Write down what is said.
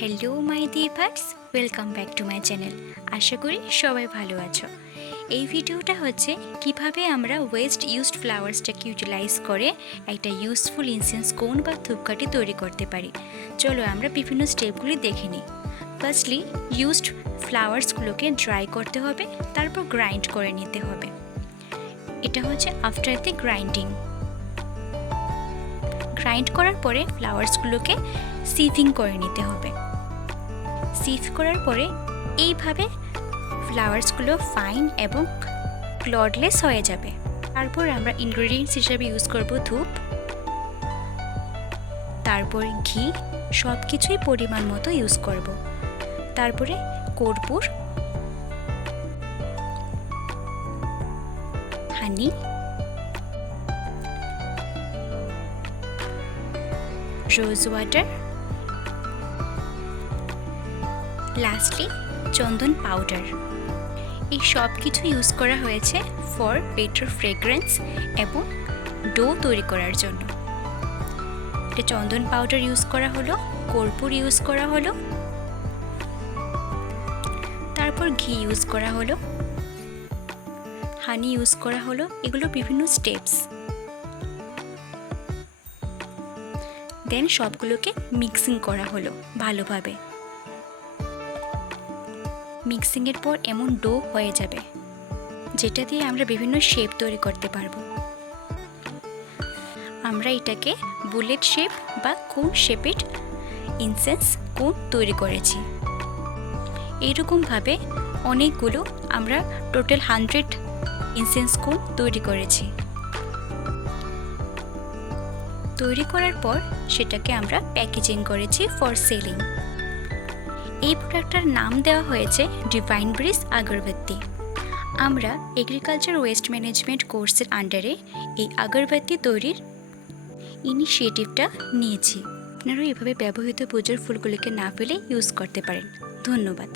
Hello my divers, welcome back to my channel. আশা করি সবাই ভালো আছো। এই ভিডিওটা হচ্ছে কিভাবে আমরা ওয়েস্ট ইউজড ফ্লাওয়ার্সটাকে ইউটিলাইজ করে একটা ইউজফুল ইনসেন্স কোন বা ধূপকাঠি তৈরি করতে পারি। চলো আমরা বিভিন্ন স্টেপগুলি দেখে নিই। ফার্স্টলি ইউজড ফ্লাওয়ার্সগুলোকে ড্রাই করতে হবে, তারপর গ্রাইন্ড করে নিতে হবে। এটা হচ্ছে আফটার দি গ্রাইন্ডিং। গ্রাইন্ড করার পরে ফ্লাওয়ার্সগুলোকে সিভিং করে নিতে হবে। সিভ করার পরে এইভাবে ফ্লাওয়ার্সগুলো ফাইন এবং ক্লডলেস হয়ে যাবে। তারপর আমরা ইনগ্রেডিয়েন্টস হিসেবে ইউজ করব ধূপ, তারপর ঘি, সব কিছুই পরিমাণ মতো ইউজ করব। তারপরে কর্পূর, হানি, রোজ ওয়াটার, লাস্টলি চন্দন পাউডার। এই সব কিছু ইউজ করা হয়েছে ফর বেটার ফ্রেগ্রেন্স এবং ডো তৈরি করার জন্য। এটা চন্দন পাউডার ইউজ করা হলো, কর্পূর ইউজ করা হলো, তারপর ঘি ইউজ করা হলো, হানি ইউজ করা হলো। এগুলো বিভিন্ন স্টেপস। দেন সবগুলোকে মিক্সিং করা হলো ভালোভাবে। মিক্সিংয়ের পর এমন ডো হয়ে যাবে যেটা দিয়ে আমরা বিভিন্ন শেপ তৈরি করতে পারবো। আমরা এটাকে বুলেট শেপ বা কোন শেপের ইনসেন্স কোন তৈরি করেছি। এইরকমভাবে অনেকগুলো আমরা টোটাল 100 ইনসেন্স কোন তৈরি করেছি। তৈরি করার পর সেটাকে আমরা প্যাকেজিং করেছি ফর সেলিং। এই প্রোডাক্টটার নাম দেওয়া হয়েছে ডিভাইন ব্রিজ আগরবাতি। আমরা এগ্রিকালচার ওয়েস্ট ম্যানেজমেন্ট কোর্সের আন্ডারে এই আগরবাতি তৈরির ইনিশিয়েটিভটা নিয়েছি। আপনারাও এভাবে ব্যবহৃত পুজোর ফুলগুলিকে না ফেলে ইউজ করতে পারেন। ধন্যবাদ।